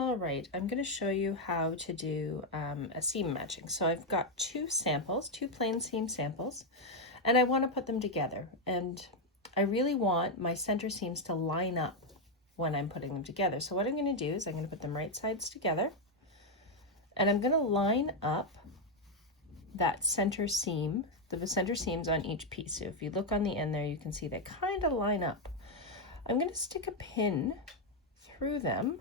All right, I'm going to show you how to do a seam matching. So I've got two samples, two plain seam samples, and I want to put them together. And I really want my center seams to line up when I'm putting them together. So what I'm going to do is I'm going to put them right sides together, and I'm going to line up that center seam, the center seams on each piece. So if you look on the end there, you can see they kind of line up. I'm going to stick a pin through them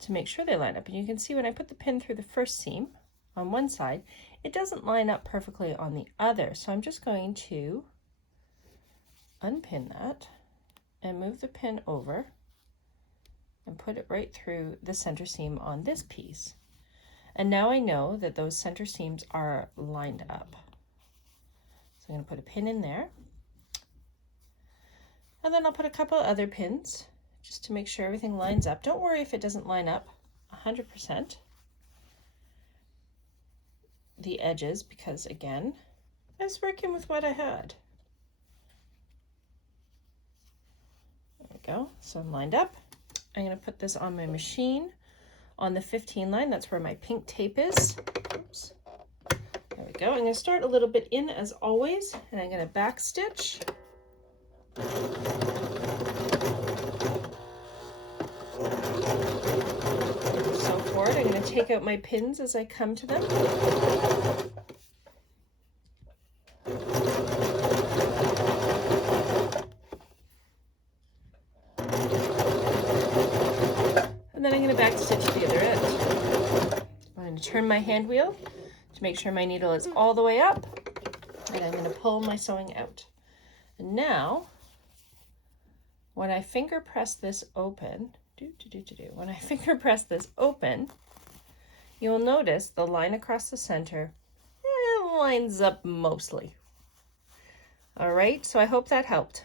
to make sure they line up. And you can see when I put the pin through the first seam on one side, it doesn't line up perfectly on the other. So I'm just going to unpin that and move the pin over and put it right through the center seam on this piece. And now I know that those center seams are lined up. So I'm going to put a pin in there. And then I'll put a couple other pins just to make sure everything lines up. Don't worry if it doesn't line up 100%. The edges, because again, I was working with what I had. There we go. So I'm lined up. I'm going to put this on my machine on the 15 line. That's where my pink tape is. Oops. There we go. I'm going to start a little bit in as always, and I'm going to back stitch. I'm going to take out my pins as I come to them. And then I'm going to back stitch the other end. I'm going to turn my hand wheel to make sure my needle is all the way up, and I'm going to pull my sewing out. And now, when I finger press this open, when I finger press this open, you'll notice the line across the center lines up mostly. All right, so I hope that helped.